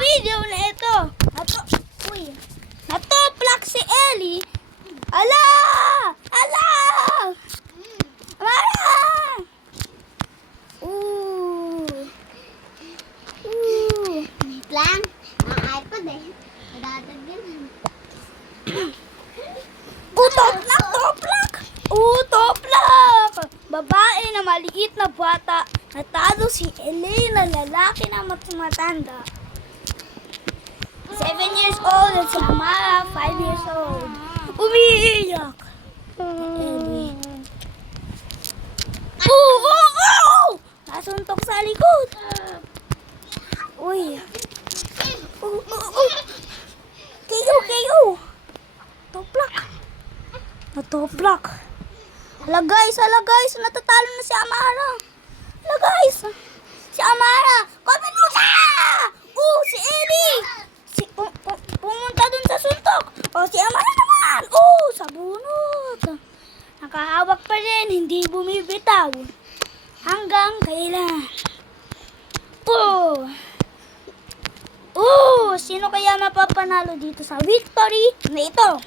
video na ito. Natoplak si Ellie. Ala! Ala! Amara! Wait lang. Ang iPad eh. Madadagyan. Toplak! Toplak! Babae na maliit na bata. Natalo si Ellie na lalaki na matanda. 7 years old at si Amara 5 years old. Umiiyak. Ellie. Nasuntok sa likod. Uy. KO. Toplak. Natoplak. Hala guys, natatalo na si Amara. Hala guys, si Amara, comment mo siya! Si Ellie. Pumunta dun sa suntok. Si Amara naman. Sa bunot. Nakahawak pa rin, hindi bumibitaw. Hanggang kailan. Sino kaya mapapanalo dito sa victory na ito?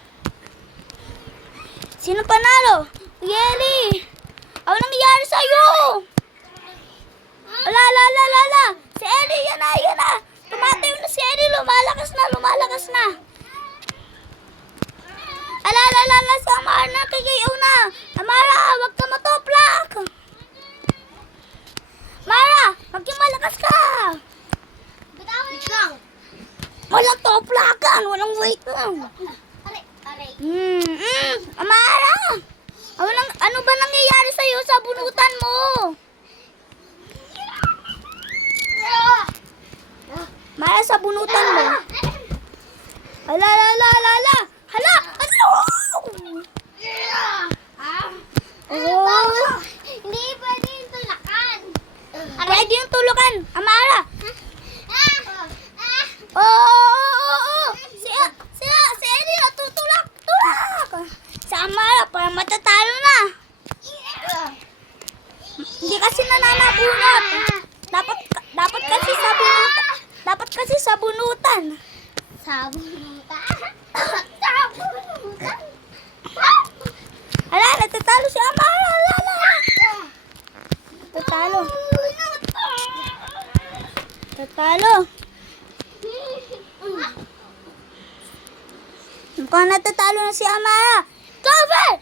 Sino panalo? Ellie! Ano nangyayari sa'yo? Ala! Si Ellie, yan na! Tumatayo na si Ellie, lumalakas na! Ala! Si Amara na, kikiyaw na! Amara, huwag ka matoplak! Mara, maging malakas ka! Wait lang. Walang toplakan, walang wait lang. Aray. Amara! Ano ba nangyayari sa'yo sa bunutan mo? Mara, sa bunutan mo. Hala! Hindi pwede yung tulakan. Pwede yung tulukan. Amara! Si Eddie natutulak! Si Amara, para matatalo na. Hindi kasi nananabunot. Dapat kasi sa bunutan. Hala, natatalo si Amara. Hala. Tatalo. Mukhang natatalo na si Amara. Cover!